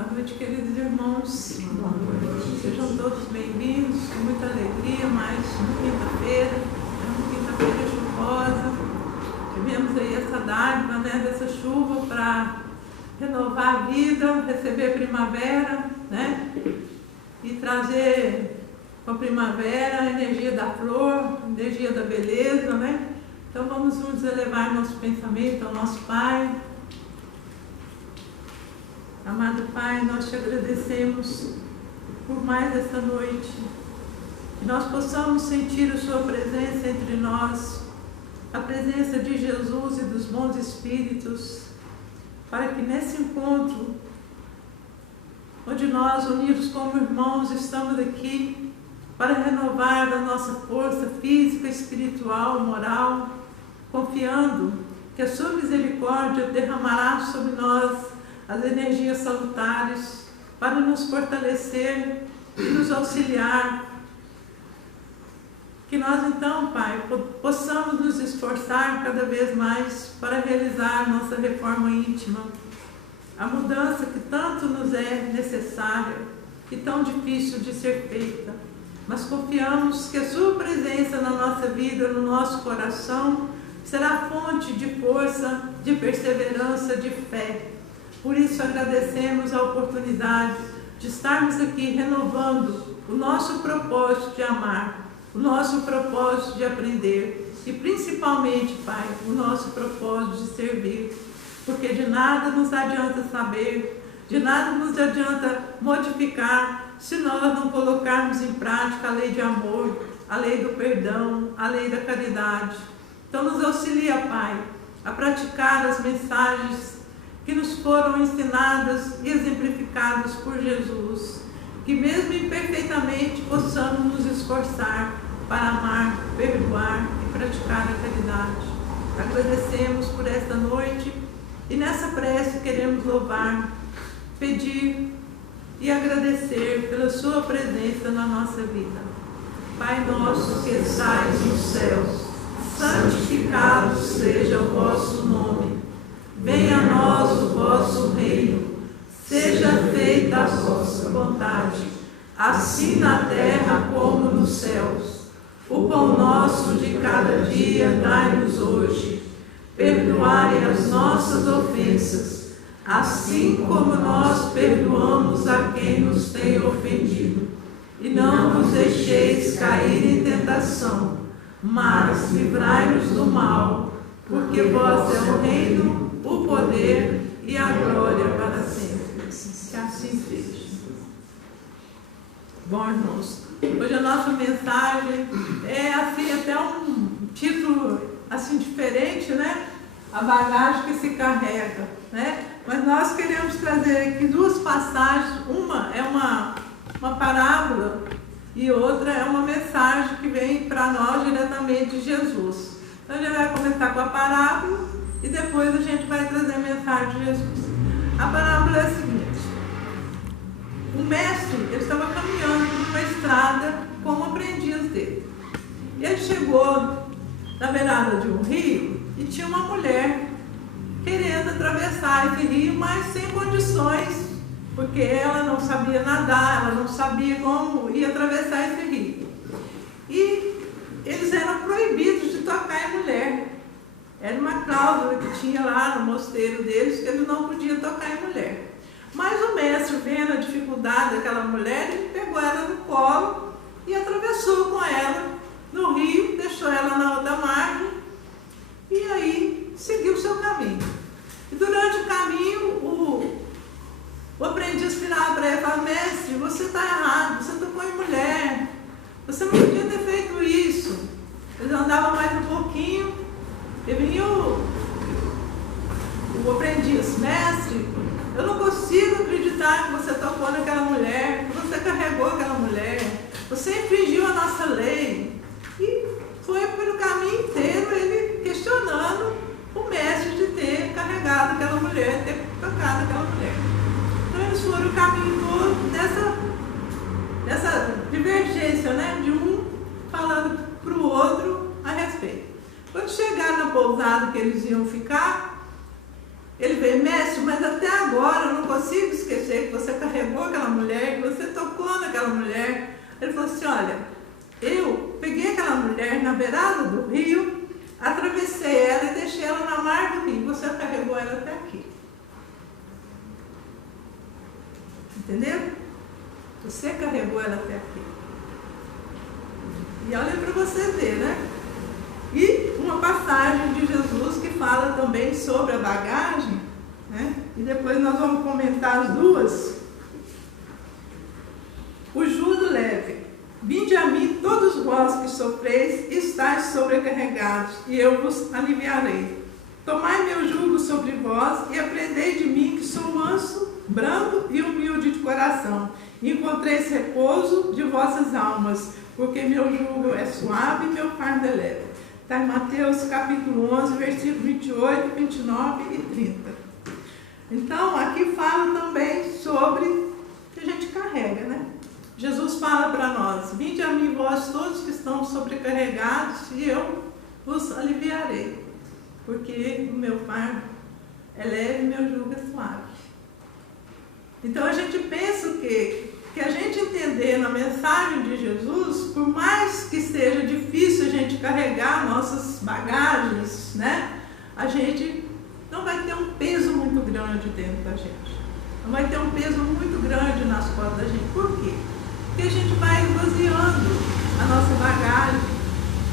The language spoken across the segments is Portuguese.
Boa noite, queridos irmãos. Sejam todos bem-vindos, com muita alegria, mais uma quinta-feira, chuvosa. Tivemos aí essa dádiva, né, dessa chuva para renovar a vida, receber a primavera, né, e trazer com a primavera a energia da flor, a energia da beleza, né. Então vamos nos elevar nosso pensamento ao nosso Pai. Amado Pai, nós te agradecemos por mais esta noite, que nós possamos sentir a Sua presença entre nós, a presença de Jesus e dos bons Espíritos, para que nesse encontro, onde nós, unidos como irmãos, estamos aqui para renovar a nossa força física, espiritual, moral, confiando que a Sua misericórdia derramará sobre nós as energias salutares para nos fortalecer e nos auxiliar. Que nós então, Pai, possamos nos esforçar cada vez mais para realizar nossa reforma íntima, a mudança que tanto nos é necessária e tão difícil de ser feita. Mas confiamos que a Sua presença na nossa vida, no nosso coração, será fonte de força, de perseverança, de fé. Por isso agradecemos a oportunidade de estarmos aqui renovando o nosso propósito de amar, o nosso propósito de aprender e principalmente, Pai, o nosso propósito de servir, porque de nada nos adianta saber, de nada nos adianta modificar se nós não colocarmos em prática a lei de amor, a lei do perdão, a lei da caridade. Então nos auxilia, Pai, a praticar as mensagens que nos foram ensinadas e exemplificadas por Jesus, que mesmo imperfeitamente possamos nos esforçar para amar, perdoar e praticar a caridade. Agradecemos por esta noite e nessa prece queremos louvar, pedir e agradecer pela Sua presença na nossa vida. Pai nosso que estais nos céus, santificado seja o vosso nome. Venha a nós o vosso reino, seja feita a vossa vontade, assim na terra como nos céus. O pão nosso de cada dia dai-nos hoje. Perdoai as nossas ofensas, assim como nós perdoamos a quem nos tem ofendido. E não nos deixeis cair em tentação, mas livrai-nos do mal, porque vós é o reino, o poder e a glória para sempre. Que assim seja. Bom, irmãos, hoje a nossa mensagem é assim, até um título assim diferente, né? A bagagem que se carrega, né? Mas nós queremos trazer aqui duas passagens. Uma é uma parábola e outra é uma mensagem que vem para nós diretamente de Jesus. Então a gente vai começar com a parábola e depois a gente vai trazer a mensagem de Jesus. A parábola é a seguinte: o mestre, ele estava caminhando por uma estrada com um aprendiz dele. E ele chegou na beirada de um rio e tinha uma mulher querendo atravessar esse rio, mas sem condições, porque ela não sabia nadar, ela não sabia como ia atravessar esse rio. E eles eram proibidos de tocar em mulher. Era uma cláusula que tinha lá no mosteiro deles, que eles não podiam tocar em mulher. Mas o mestre, vendo a dificuldade daquela mulher, ele pegou ela no colo e atravessou com ela no rio, deixou ela na outra margem e aí seguiu o seu caminho. E durante o caminho, o aprendiz virava para ele e falava: mestre, você está errado, você tocou em mulher, você não podia ter feito isso. Eles andavam mais um pouquinho. E vinha o aprendiz: mestre, eu não consigo acreditar que você tocou naquela mulher, que você carregou aquela mulher, você infringiu a nossa lei. E foi pelo caminho inteiro ele questionando o mestre de ter carregado aquela mulher, ter tocado aquela mulher. Então eles foram o caminho todo dessa divergência, né, de um falando para o outro a respeito. Quando chegaram na pousada que eles iam ficar, Ele veio, mestre, mas até agora eu não consigo esquecer que você carregou aquela mulher, que você tocou naquela mulher. Ele falou assim, olha, eu peguei aquela mulher na beirada do rio, atravessei ela e deixei ela na margem do rio, você carregou ela até aqui. Entendeu? Você carregou ela até aqui. E olha para você ver, né? E uma passagem de Jesus que fala também sobre a bagagem, né? E depois nós vamos comentar as duas. O jugo leve. Vinde a mim todos vós que sofreis e estáis sobrecarregados, e eu vos aliviarei. Tomai meu jugo sobre vós e aprendei de mim, que sou manso, brando e humilde de coração. E encontreis repouso de vossas almas, porque meu jugo é suave e meu fardo é leve. Está em Mateus capítulo 11, versículo 28, 29 e 30. Então, aqui fala também sobre o que a gente carrega, né? Jesus fala para nós, vinde a mim vós todos que estão sobrecarregados e eu vos aliviarei, porque o meu fardo é leve e meu jugo é suave. Então a gente pensa o quê? Que a gente entender na mensagem de Jesus, por mais que seja difícil a gente carregar nossas bagagens, né? A gente não vai ter um peso muito grande dentro da gente. Não vai ter um peso muito grande nas costas da gente. Por quê? Porque a gente vai esvaziando a nossa bagagem,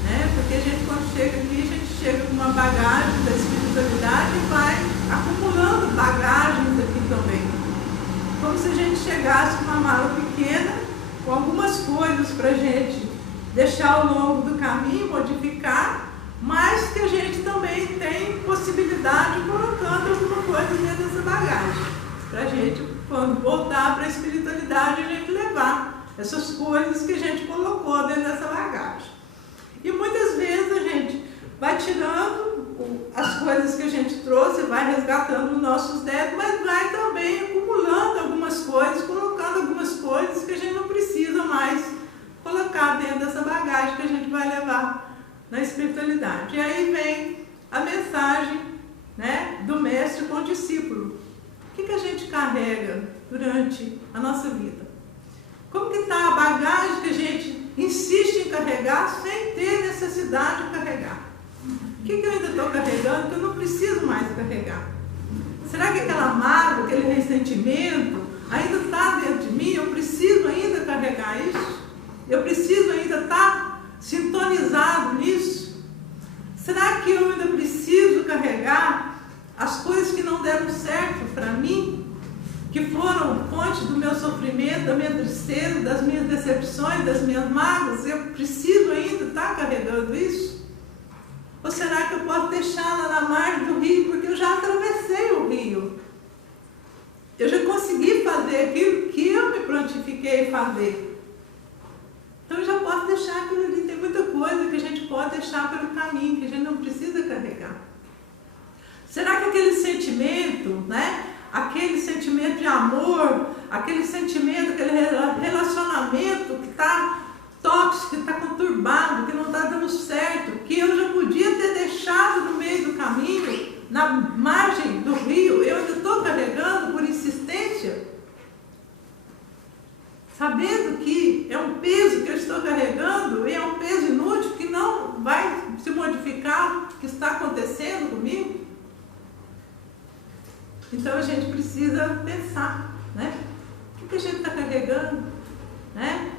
né? Porque a gente, quando chega aqui, a gente chega com uma bagagem da espiritualidade e vai acumulando bagagens aqui também. Como se a gente chegasse com uma mala pequena, com algumas coisas para a gente deixar ao longo do caminho, modificar, mas que a gente também tem possibilidade de colocando alguma coisa dentro dessa bagagem. Para a gente, quando voltar para a espiritualidade, a gente levar essas coisas que a gente colocou dentro dessa bagagem. E muitas vezes a gente vai tirando as coisas que a gente trouxe, vai resgatando os nossos débitos, mas vai também acumulando algumas coisas, colocando algumas coisas que a gente não precisa mais colocar dentro dessa bagagem que a gente vai levar na espiritualidade. E aí vem a mensagem, né, do mestre com o discípulo. O que a gente carrega durante a nossa vida? Como que está a bagagem que a gente insiste em carregar sem ter necessidade de carregar? O que eu ainda estou carregando que eu não preciso mais carregar? Será que aquela mágoa, aquele ressentimento ainda está dentro de mim? Eu preciso ainda carregar isso? Eu preciso ainda estar sintonizado nisso? Será que eu ainda preciso carregar as coisas que não deram certo para mim? Que foram fonte do meu sofrimento, da minha tristeza, das minhas decepções, das minhas mágoas? Eu preciso ainda estar carregando isso? Ou será que eu posso deixar lá na margem do rio, porque eu já atravessei o rio? Eu já consegui fazer aquilo que eu me prontifiquei a fazer. Então eu já posso deixar aquilo ali. Tem muita coisa que a gente pode deixar pelo caminho, que a gente não precisa carregar. Será que aquele sentimento, né? Aquele sentimento de amor, aquele sentimento, aquele relacionamento que está tóxico, que está conturbado, que não está dando certo, que eu já podia ter deixado no meio do caminho, na margem do rio, eu ainda estou carregando por insistência, sabendo que é um peso que eu estou carregando e é um peso inútil que não vai se modificar o que está acontecendo comigo. Então a gente precisa pensar, né? O que a gente está carregando, né?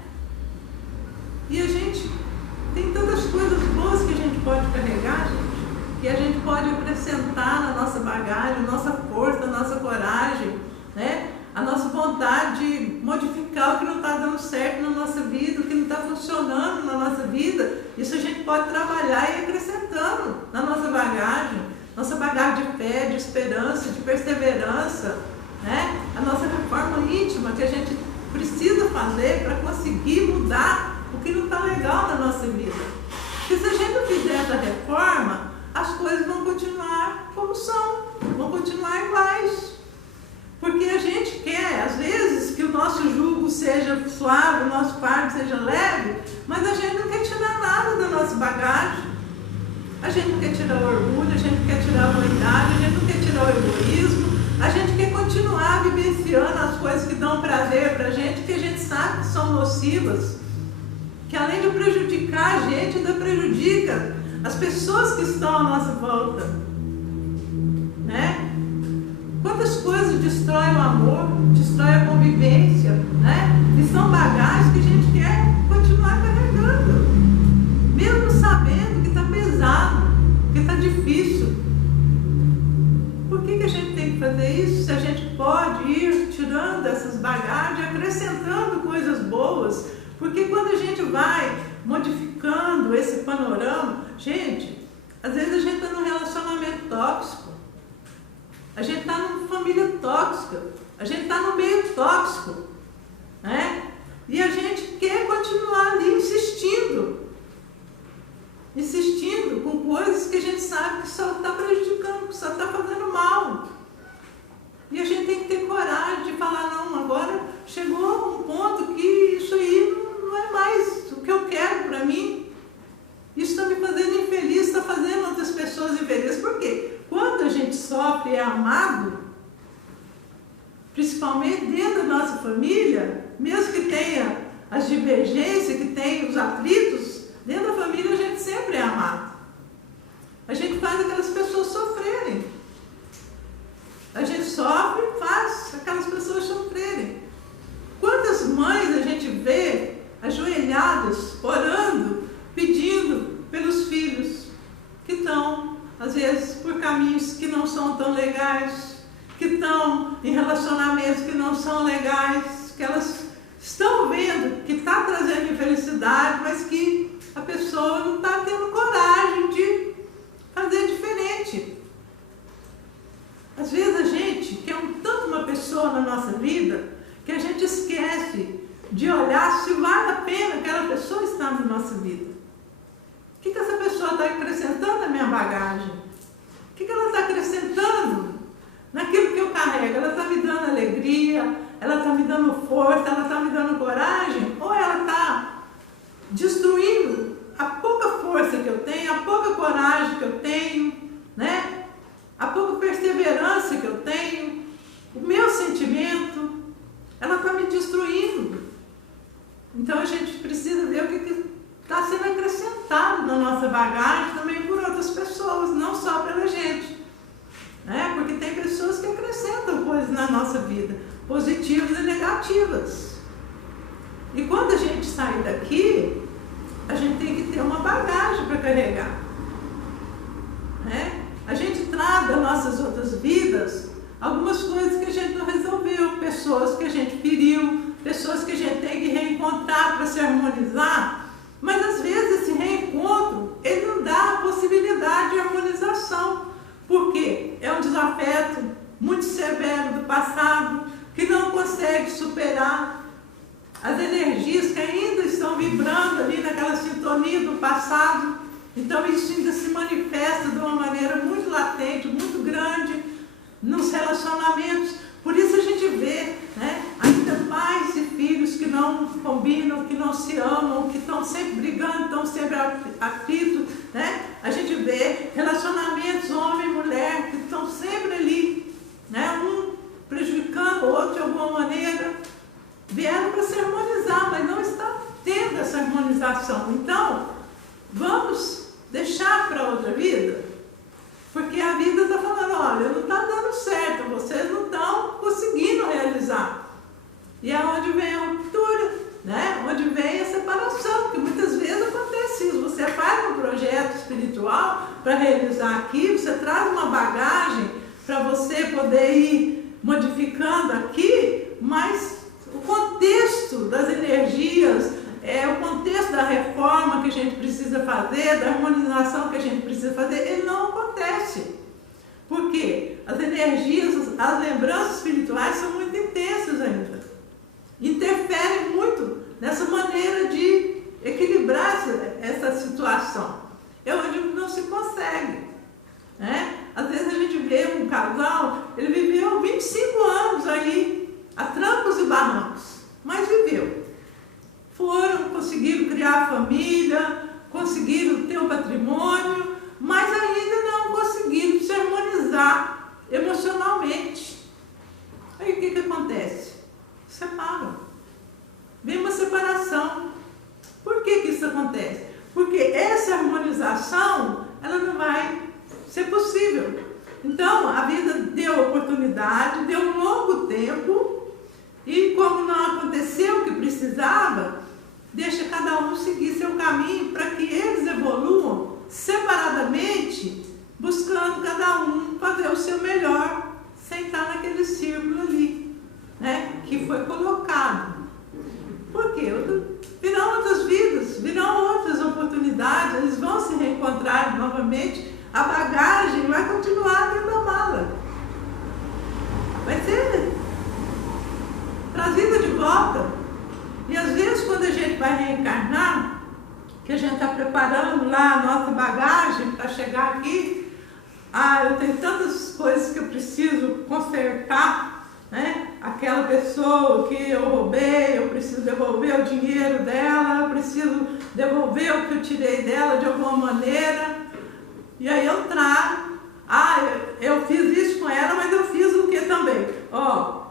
E a gente tem tantas coisas boas que a gente pode carregar, gente, que a gente pode acrescentar na nossa bagagem, a nossa força, a nossa coragem, né? A nossa vontade de modificar o que não está dando certo na nossa vida, o que não está funcionando na nossa vida. Isso a gente pode trabalhar e ir acrescentando na nossa bagagem de fé, de esperança, de perseverança, né? A nossa reforma íntima que a gente precisa fazer para conseguir mudar o que não está legal na nossa vida. Porque se a gente não fizer essa reforma, as coisas vão continuar como são, vão continuar iguais. Porque a gente quer, às vezes, que o nosso jugo seja suave, o nosso fardo seja leve, mas a gente não quer tirar nada da nossa bagagem. A gente não quer tirar o orgulho, a gente não quer tirar a vaidade, a gente não quer tirar o egoísmo, a gente quer continuar vivenciando as coisas que dão prazer pra gente, que a gente sabe que são nocivas, que além de prejudicar a gente, ainda prejudica as pessoas que estão à nossa volta, né? Quantas coisas destroem o amor, destroem a convivência, né? E são bagagens que a gente quer continuar carregando, mesmo sabendo que está pesado, que está difícil. Por que a gente tem que fazer isso se a gente pode ir tirando essas bagagens, acrescentando coisas boas? Porque quando a gente vai modificando esse panorama, gente, às vezes a gente está num relacionamento tóxico, a gente está numa família tóxica, a gente está no meio tóxico, né? E a gente quer continuar ali insistindo com coisas que a gente sabe que só está prejudicando, que só está fazendo mal. E a gente tem que ter coragem de falar, não, agora chegou um ponto que isso aí não é mais o que eu quero para mim. Isso está me fazendo infeliz, está fazendo outras pessoas infelizes. Por quê? Quando a gente sofre e é amado, principalmente dentro da nossa família, mesmo que tenha as divergências, que tenha os atritos, dentro da família a gente sempre é amado. A gente faz aquelas pessoas sofrerem. A gente sofre e faz aquelas pessoas sofrerem. Quantas mães a gente vê ajoelhadas, orando, pedindo pelos filhos que estão, às vezes, por caminhos que não são tão legais, que estão em relacionamentos que não são legais, que elas estão vendo que está trazendo infelicidade, mas que a pessoa não está tendo coragem de fazer diferente. Às vezes a gente quer tanto uma pessoa na nossa vida que a gente esquece de olhar se vale a pena aquela pessoa estar na nossa vida. O que essa pessoa está acrescentando na minha bagagem? O que ela está acrescentando naquilo que eu carrego? Ela está me dando alegria, ela está me dando força, ela está me dando coragem? Ou ela está destruindo a pouca força que eu tenho, a pouca coragem que eu tenho, né? A pouca perseverança que eu tenho, o meu sentimento, ela está me destruindo. Então a gente precisa ver o que está sendo acrescentado na nossa bagagem também por outras pessoas, não só pela gente, né? Porque tem pessoas que acrescentam coisas na nossa vida, positivas e negativas. E quando a gente sai daqui, a gente tem que ter uma bagagem para carregar, né? A gente traz das nossas outras vidas algumas coisas que a gente não resolveu, pessoas que a gente feriu, pessoas que a gente tem que reencontrar para se harmonizar, mas às vezes esse reencontro, ele não dá a possibilidade de harmonização, porque é um desafeto muito severo do passado, que não consegue superar as energias que ainda estão vibrando ali naquela sintonia do passado. Então isso ainda se manifesta de uma maneira muito latente, muito grande nos relacionamentos. Por isso a gente vê, né, ainda pais e filhos que não combinam, que não se amam, que estão sempre brigando, estão sempre atritos, né? A gente vê relacionamentos homem e mulher que estão sempre ali, né, um prejudicando o outro de alguma maneira. Vieram para se harmonizar, mas não está tendo essa harmonização. Então, vamos deixar para outra vida? Porque a vida está falando, olha, não está dando certo, vocês não estão conseguindo realizar. E é onde vem a ruptura, né? Onde vem a separação, porque muitas vezes acontece isso. Você faz um projeto espiritual para realizar aqui, você traz uma bagagem para você poder ir modificando aqui, mas o contexto das energias, o contexto da reforma que a gente precisa fazer, da harmonização que a gente precisa fazer, ele não acontece. Por quê? As energias, as lembranças espirituais são muito intensas ainda. Interferem muito nessa maneira de equilibrar essa situação. É onde não se consegue, né? Às vezes a gente vê um casal, ele viveu 25 anos aí, a trancos e barrancos, mas viveu. Conseguiram criar família, conseguiram ter um patrimônio, mas ainda não conseguiram se harmonizar ser possível. Então, a vida deu oportunidade, deu um longo tempo, e como não aconteceu o que precisava, deixa cada um seguir seu caminho para que eles evoluam separadamente, buscando cada um fazer o seu melhor, sem estar naquele círculo ali, né, que foi colocado. Por quê? Virão outras vidas, virão outras oportunidades, eles vão se reencontrar novamente, a bagagem vai continuar dentro da mala. Vai ser trazida de volta. E às vezes quando a gente vai reencarnar, que a gente está preparando lá a nossa bagagem para chegar aqui, eu tenho tantas coisas que eu preciso consertar, né? Aquela pessoa que eu roubei, eu preciso devolver o dinheiro dela, eu preciso devolver o que eu tirei dela de alguma maneira. E aí eu trago, eu fiz isso com ela, mas eu fiz o que também?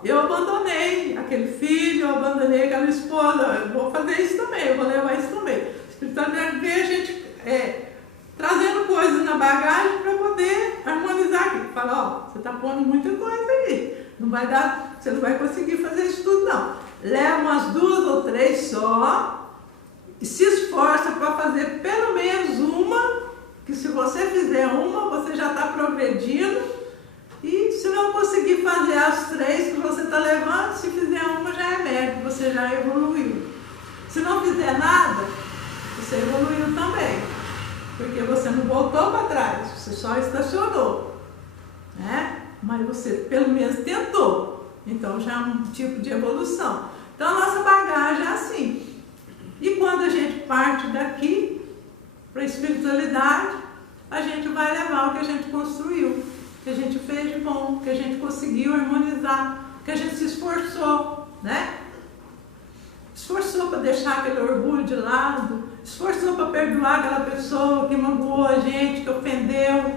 Eu abandonei aquele filho, eu abandonei aquela esposa, eu vou fazer isso também, eu vou levar isso também. A espiritualidade vê a gente trazendo coisas na bagagem para poder harmonizar aqui. Fala, você está pondo muita coisa aí, não vai dar, você não vai conseguir fazer isso tudo não. Leva umas 2 ou 3 só, e se esforça para fazer pelo menos uma, que se você fizer uma, você já está progredindo, e se não conseguir fazer as 3 que você está levando, se fizer uma já é mérito, você já evoluiu. Se não fizer nada, você evoluiu também, porque você não voltou para trás, você só estacionou, né? Mas você pelo menos tentou, então já é um tipo de evolução. Então a nossa bagagem é assim. E quando a gente parte daqui para a espiritualidade, a gente vai levar o que a gente construiu, que a gente fez de bom, que a gente conseguiu harmonizar, que a gente se esforçou, né? Esforçou para deixar aquele orgulho de lado, esforçou para perdoar aquela pessoa que magoou a gente, que ofendeu,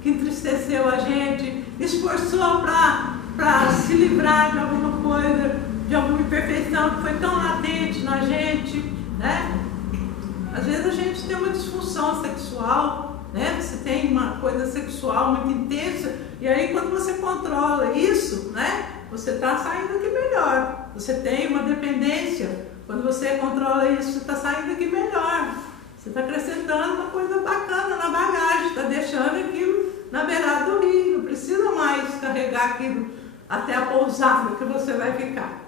que entristeceu a gente, esforçou para se livrar de alguma coisa, de alguma imperfeição que foi tão latente na gente, né? Às vezes a gente tem uma disfunção sexual, né? Você tem uma coisa sexual muito intensa, e aí quando você controla isso, né? Você está saindo aqui melhor. Você tem uma dependência, quando você controla isso, você está saindo aqui melhor. Você está acrescentando uma coisa bacana na bagagem, está deixando aquilo na beirada do rio, não precisa mais carregar aquilo até a pousada que você vai ficar.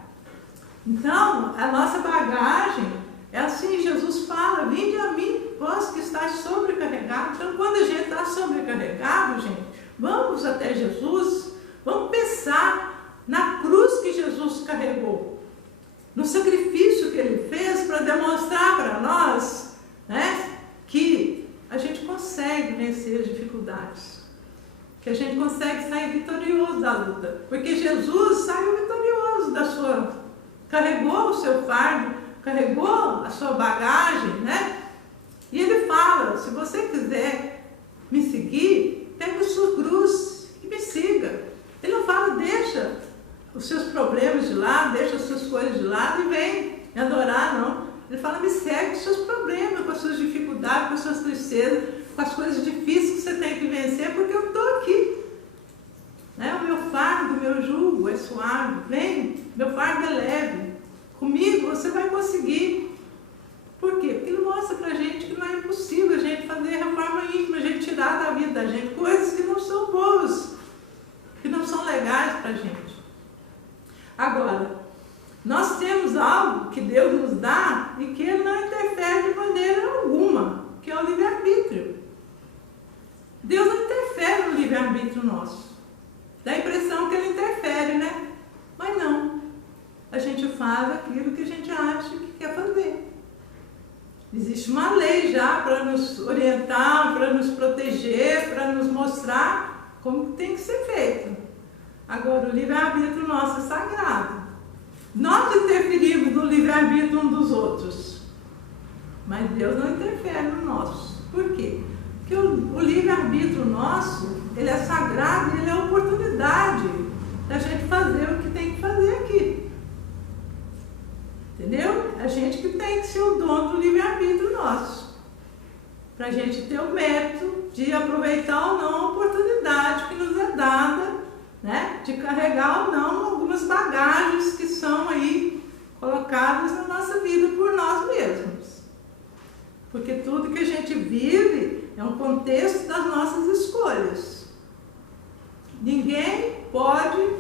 Então, a nossa bagagem é assim, Jesus fala, vinde a mim, vós que estáis sobrecarregados. Então, quando a gente está sobrecarregado, gente, vamos até Jesus, vamos pensar na cruz que Jesus carregou, no sacrifício que Ele fez para demonstrar para nós, né, que a gente consegue vencer as dificuldades, que a gente consegue sair vitorioso da luta, porque Jesus saiu vitorioso carregou o seu fardo, carregou a sua bagagem, né? E Ele fala, se você quiser me seguir, pega a sua cruz e me siga. Ele não fala, deixa os seus problemas de lado, deixa as suas coisas de lado e vem me adorar, não. Ele fala, me segue com os seus problemas, com as suas dificuldades, com as suas tristezas, com as coisas difíceis que você tem que vencer, porque eu estou aqui. Né? O meu fardo, o meu jugo é suave, vem, meu fardo é leve. Comigo você vai conseguir. Por quê? Porque ele mostra pra gente que não é impossível a gente fazer reforma íntima, a gente tirar da vida da gente coisas que não são boas, que não são legais pra gente. Agora, nós temos algo que Deus nos dá e que Ele não interfere de maneira alguma, que é o livre-arbítrio. Deus não interfere no livre-arbítrio nosso. Dá a impressão que Ele interfere, né? Mas não. A gente faz aquilo que a gente acha que quer fazer. Existe uma lei já para nos orientar, para nos proteger, para nos mostrar como tem que ser feito. Agora, o livre-arbítrio nosso é sagrado. Nós interferimos no livre-arbítrio um dos outros, mas Deus não interfere no nosso. Por quê? Porque o livre-arbítrio nosso, ele é sagrado, ele é a oportunidade da gente fazer o que tem que fazer aqui. Entendeu? A gente que tem que ser o dono do livre-arbítrio nosso, para a gente ter o mérito de aproveitar ou não a oportunidade que nos é dada, né, de carregar ou não algumas bagagens que são aí colocadas na nossa vida por nós mesmos. Porque tudo que a gente vive é um contexto das nossas escolhas. Ninguém pode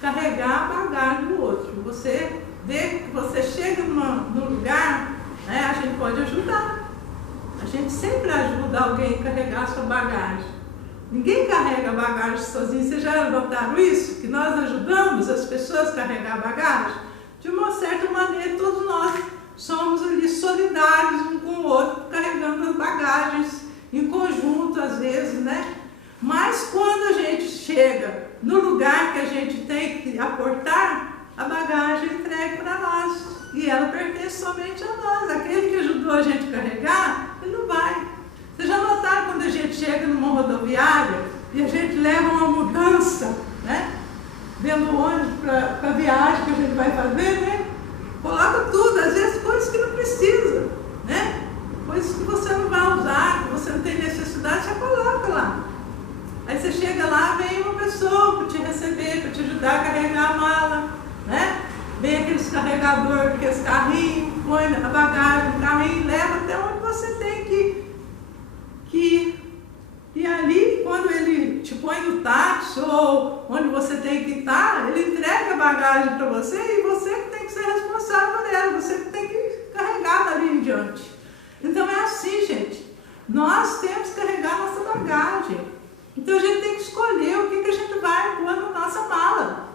carregar a bagagem do outro. Você vê que você chega num lugar, né, a gente pode ajudar. A gente sempre ajuda alguém a carregar a sua bagagem. Ninguém carrega a bagagem sozinho. Vocês já notaram isso? Que nós ajudamos as pessoas a carregar a bagagem? De uma certa maneira, todos nós somos ali solidários um com o outro, carregando as bagagens em conjunto, às vezes, né? Mas quando a gente chega no lugar que a gente tem que aportar, a bagagem é entregue para nós. E ela pertence somente a nós. Aquele que ajudou a gente a carregar, ele não vai. Vocês já notaram quando a gente chega numa rodoviária e a gente leva uma mudança, né? Dentro do ônibus para a viagem que a gente vai fazer, né? Coloca tudo, às vezes coisas que não precisa, né? Coisas que você não vai usar, que você não tem necessidade, você coloca lá. Aí você chega lá, vem uma pessoa para te receber, para te ajudar a carregar a mala, né? Vem aqueles carregadores, aqueles carrinhos, põe a bagagem no carrinho, leva até onde você tem que ir. E ali, quando ele te põe no táxi ou onde você tem que estar, ele entrega a bagagem para você e você que tem que ser responsável por ela, você que tem que carregar dali em diante. Então é assim, gente. Nós temos que carregar a nossa bagagem. Então a gente tem que escolher o que a gente vai pôr na nossa mala.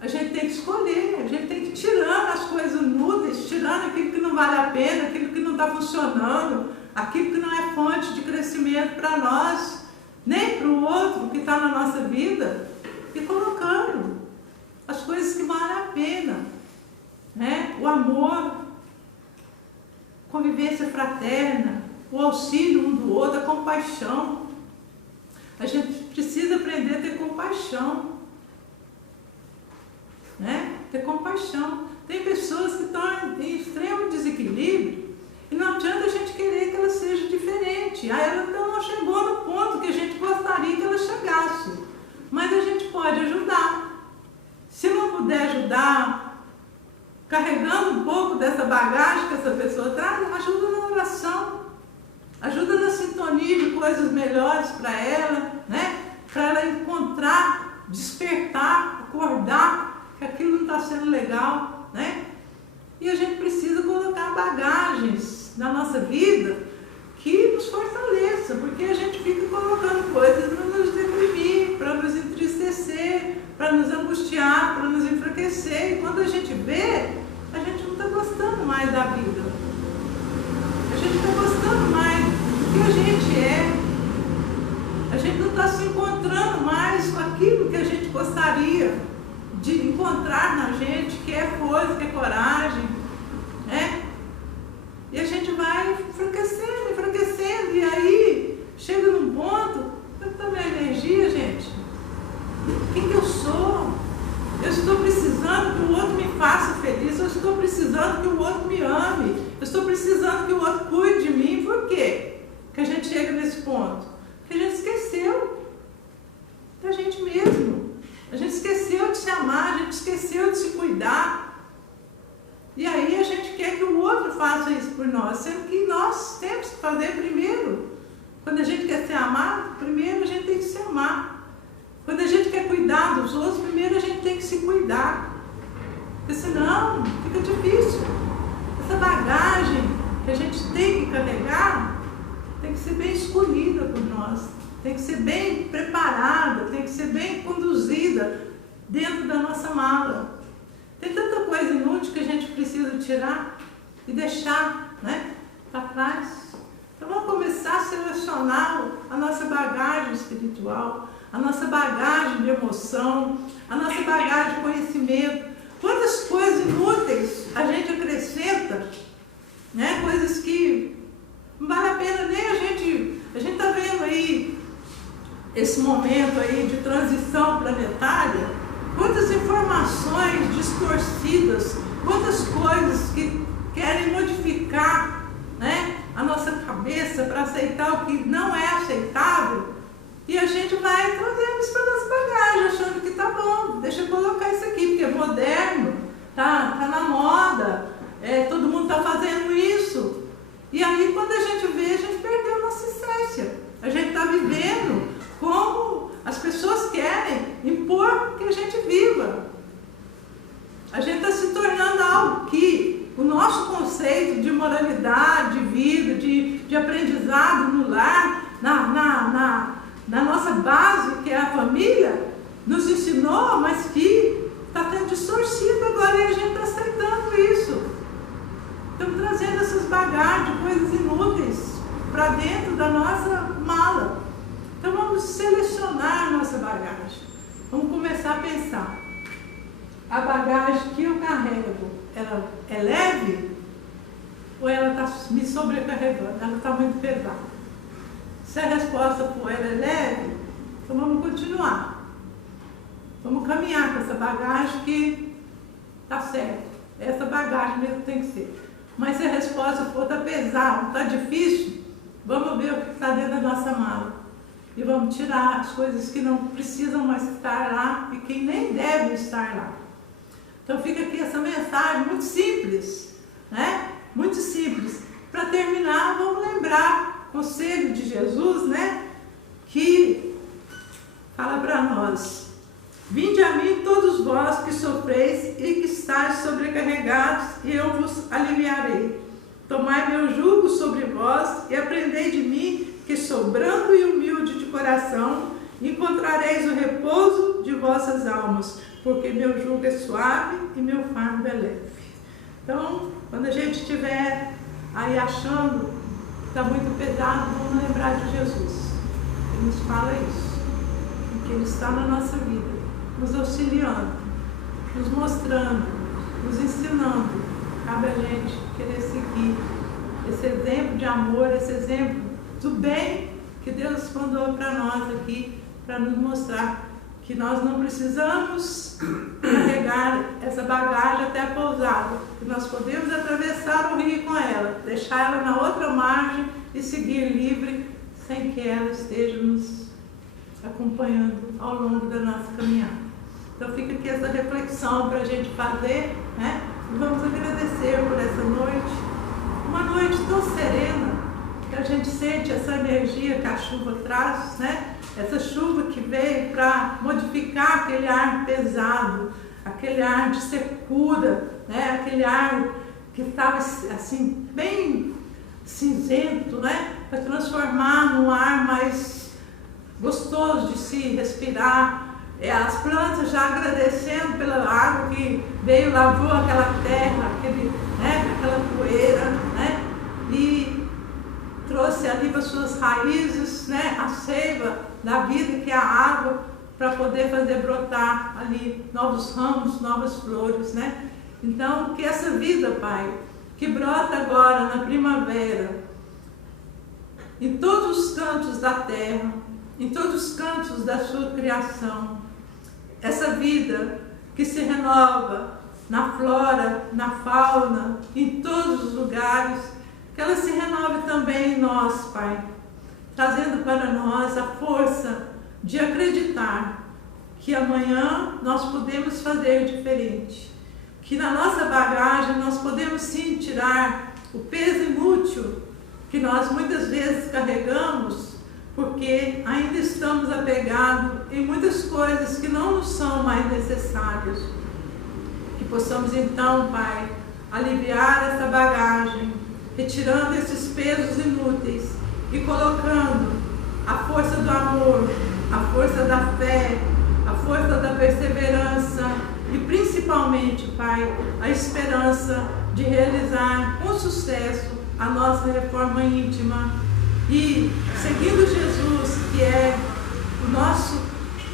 A gente tem que escolher, a gente tem que ir tirando as coisas inúteis, tirando aquilo que não vale a pena, aquilo que não está funcionando, aquilo que não é fonte de crescimento para nós, nem para o outro que está na nossa vida, e colocando as coisas que valem a pena, né? O amor, convivência fraterna, o auxílio um do outro, a compaixão. A gente precisa aprender a ter compaixão. Né? Ter compaixão. Tem pessoas que estão em extremo desequilíbrio e não adianta a gente querer que ela seja diferente. Aí ela ainda não chegou no ponto que a gente gostaria que ela chegasse. Mas a gente pode ajudar. Se não puder ajudar, carregando um pouco dessa bagagem que essa pessoa traz, ajuda na oração. Ajuda na sintonia de coisas melhores para ela, né? Para ela encontrar, despertar, acordar que aquilo não está sendo legal, né? E a gente precisa colocar bagagens na nossa vida que nos fortaleça, porque a gente fica colocando coisas para nos deprimir, para nos entristecer, para nos angustiar, para nos enfraquecer. E quando a gente vê, a gente não está gostando mais da vida. A gente está gostando mais do que a gente é. A gente não está se encontrando mais com aquilo que a gente gostaria de encontrar na gente, que é força, que é coragem, né? E a gente vai enfraquecendo, enfraquecendo, e aí chega num ponto, cadê a minha energia, gente? Quem que eu sou? Eu estou precisando que o outro me faça feliz, eu estou precisando que o outro me ame, eu estou precisando que o outro cuide de mim. Por quê que a gente chega nesse ponto? Porque a gente esqueceu da gente mesmo. A gente esqueceu de se amar, a gente esqueceu de se cuidar. E aí a gente quer que o outro faça isso por nós, sendo que nós temos que fazer primeiro. Quando a gente quer ser amado, primeiro a gente tem que se amar. Quando a gente quer cuidar dos outros, primeiro a gente tem que se cuidar. Porque senão fica difícil. Essa bagagem que a gente tem que carregar tem que ser bem escolhida por nós. Tem que ser bem preparada, tem que ser bem conduzida dentro da nossa mala. Tem tanta coisa inútil que a gente precisa tirar e deixar, né, para trás. Então vamos começar a selecionar a nossa bagagem espiritual, a nossa bagagem de emoção, a nossa bagagem de conhecimento. Quantas coisas inúteis a gente acrescenta, né, coisas que não vale a pena nem a gente está vendo aí esse momento aí de transição planetária, quantas informações distorcidas, quantas coisas que querem modificar, né, a nossa cabeça para aceitar o que não é aceitável, e a gente vai trazendo isso para a nossa bagagem, achando que tá bom, deixa eu colocar isso aqui, porque é moderno, tá na moda, todo mundo está fazendo isso. E aí, quando a gente vê, a gente perdeu a nossa essência. A gente está vivendo como as pessoas querem impor que a gente viva. A gente está se tornando algo que o nosso conceito de moralidade, de vida, de aprendizado no lar, na nossa base, que é a família, nos ensinou, mas que está tendo distorcido agora e a gente está aceitando isso. Estamos trazendo essas bagagens, coisas inúteis, para dentro da nossa mala. Então vamos selecionar a nossa bagagem. Vamos começar a pensar. A bagagem que eu carrego, ela é leve? Ou ela está me sobrecarregando? Ela está muito pesada? Se a resposta for ela é leve, então vamos continuar. Vamos caminhar com essa bagagem que está certo. Essa bagagem mesmo tem que ser. Mas se a resposta for está pesado, está difícil, vamos ver o que está dentro da nossa mala. E vamos tirar as coisas que não precisam mais estar lá e que nem devem estar lá. Então fica aqui essa mensagem muito simples, né? Muito simples. Para terminar, vamos lembrar o conselho de Jesus, né? Que fala para nós: vinde a mim todos vós que sofreis e que estáis sobrecarregados, e eu vos aliviarei. Tomai meu jugo sobre vós e aprendei de mim, que sou brando e humilde de coração, e encontrareis o repouso de vossas almas, porque meu jugo é suave e meu fardo é leve. Então, quando a gente estiver aí achando que está muito pesado, vamos lembrar de Jesus. Ele nos fala isso, porque Ele está na nossa vida, nos auxiliando, nos mostrando, nos ensinando. Cabe a gente querer seguir esse exemplo de amor, esse exemplo do bem que Deus mandou para nós aqui, para nos mostrar que nós não precisamos carregar essa bagagem até a pousada, que nós podemos atravessar o rio com ela, deixar ela na outra margem e seguir livre, sem que ela esteja nos acompanhando ao longo da nossa caminhada. Então fica aqui essa reflexão para a gente fazer, né? E vamos agradecer por essa noite, uma noite tão serena, que a gente sente essa energia que a chuva traz, né? Essa chuva que veio para modificar aquele ar pesado, aquele ar de secura, né? Aquele ar que estava assim, bem cinzento, né? Para transformar num ar mais gostoso de se respirar. As plantas já agradecendo pela água que veio, lavou aquela terra, aquela poeira, né? E trouxe ali para suas raízes, né? A seiva da vida, que é a água, para poder fazer brotar ali novos ramos, novas flores, né? Então, que essa vida, Pai, que brota agora na primavera, em todos os cantos da terra, em todos os cantos da sua criação, essa vida que se renova na flora, na fauna, em todos os lugares, que ela se renove também em nós, Pai, trazendo para nós a força de acreditar que amanhã nós podemos fazer diferente, que na nossa bagagem nós podemos sim tirar o peso inútil que nós muitas vezes carregamos, porque ainda estamos apegados em muitas coisas que não nos são mais necessárias. Que possamos então, Pai, aliviar essa bagagem, retirando esses pesos inúteis e colocando a força do amor, a força da fé, a força da perseverança e principalmente, Pai, a esperança de realizar com sucesso a nossa reforma íntima. E seguindo Jesus, que é o nosso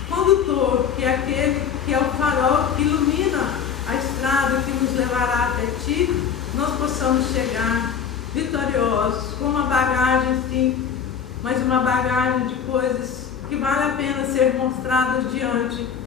condutor, que é aquele que é o farol que ilumina a estrada que nos levará até Ti, nós possamos chegar vitoriosos, com uma bagagem sim, mas uma bagagem de coisas que vale a pena ser mostradas diante